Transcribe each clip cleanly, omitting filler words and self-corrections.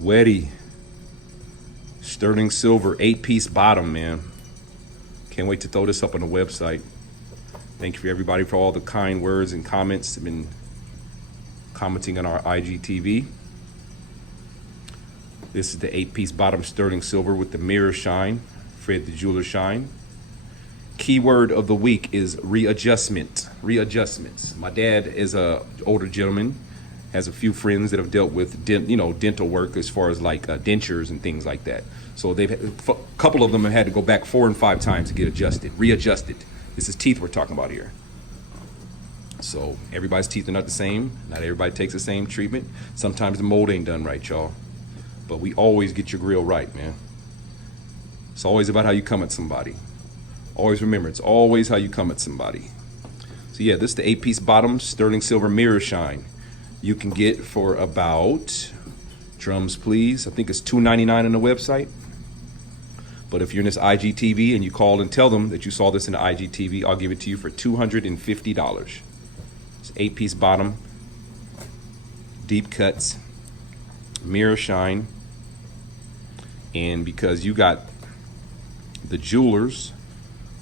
Weddy. Sterling silver 8-piece bottom, man. Can't wait to throw this up on the website. Thank you for everybody for all the kind words and comments that have been commenting on our IGTV. This is the 8-piece bottom sterling silver with the mirror shine, Fred the Jeweler shine. Keyword of the week is readjustment. Readjustments. My dad is a older gentleman, has a few friends that have dealt with dental work as far as like dentures and things like that. So a couple of them have had to go back 4 and 5 times to get adjusted, readjusted. This is teeth we're talking about here. So everybody's teeth are not the same. Not everybody takes the same treatment. Sometimes the mold ain't done right, y'all. But we always get your grill right, man. It's always about how you come at somebody. Always remember, it's always how you come at somebody. So yeah, this is the 8-piece bottom sterling silver mirror shine. You can get for about, drums please, I think it's $2.99 on the website. But if you're in this IGTV and you call and tell them that you saw this in the IGTV, I'll give it to you for $250. It's 8-piece bottom, deep cuts, mirror shine. And because you got the jewelers,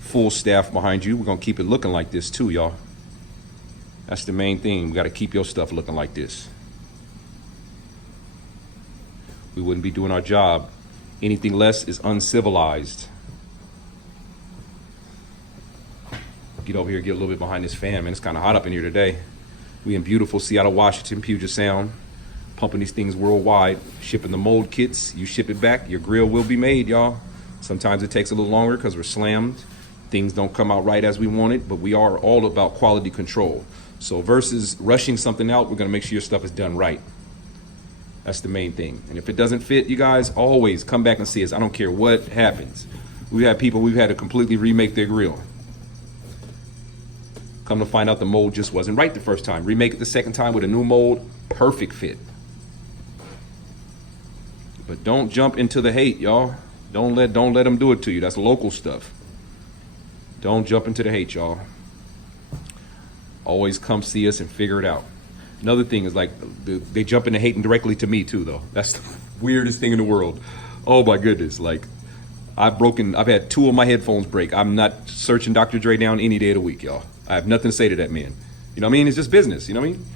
full staff behind you, we're gonna keep it looking like this too, y'all. That's the main thing. We gotta keep your stuff looking like this. We wouldn't be doing our job. Anything less is uncivilized. Get over here, get a little bit behind this fan, man. It's kind of hot up in here today. We in beautiful Seattle, Washington, Puget Sound, pumping these things worldwide, shipping the mold kits. You ship it back, your grill will be made, y'all. Sometimes it takes a little longer because we're slammed. Things don't come out right as we want it, but we are all about quality control. So versus rushing something out, we're gonna make sure your stuff is done right. That's the main thing. And if it doesn't fit, you guys, always come back and see us. I don't care what happens. We've had people, we've had to completely remake their grill. Come to find out the mold just wasn't right the first time. Remake it the second time with a new mold, perfect fit. But don't jump into the hate, y'all. Don't let them do it to you. That's local stuff. Don't jump into the hate, y'all. Always come see us and figure it out. Another thing is like they jump into hating directly to me too, though. That's the weirdest thing in the world. Oh my goodness! Like I've had 2 of my headphones break. I'm not searching Dr. Dre down any day of the week, y'all. I have nothing to say to that man. You know what I mean? It's just business. You know what I mean?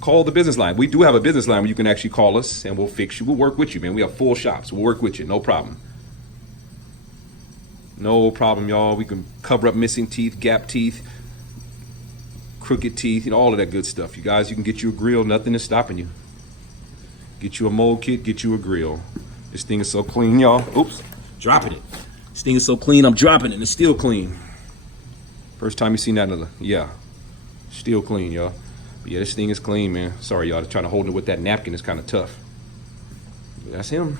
Call the business line. We do have a business line where you can actually call us and we'll fix you. We'll work with you, man. We have full shops. We'll work with you. No problem. No problem, y'all. We can cover up missing teeth, gap teeth, crooked teeth, all of that good stuff. You guys, you can get you a grill. Nothing is stopping you. Get you a mold kit, get you a grill. This thing is so clean, y'all. Oops, dropping it. This thing is so clean, I'm dropping it, and it's still clean. First time you seen that, yeah, still clean, y'all. But yeah, this thing is clean, man. Sorry, y'all, trying to hold it with that napkin is kind of tough. But that's him.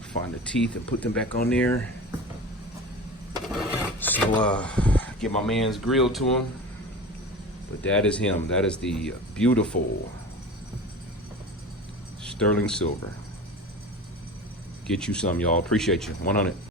Find the teeth and put them back on there. So, get my man's grill to him. But that is him. That is the beautiful sterling silver. Get you some, y'all. Appreciate you. 100.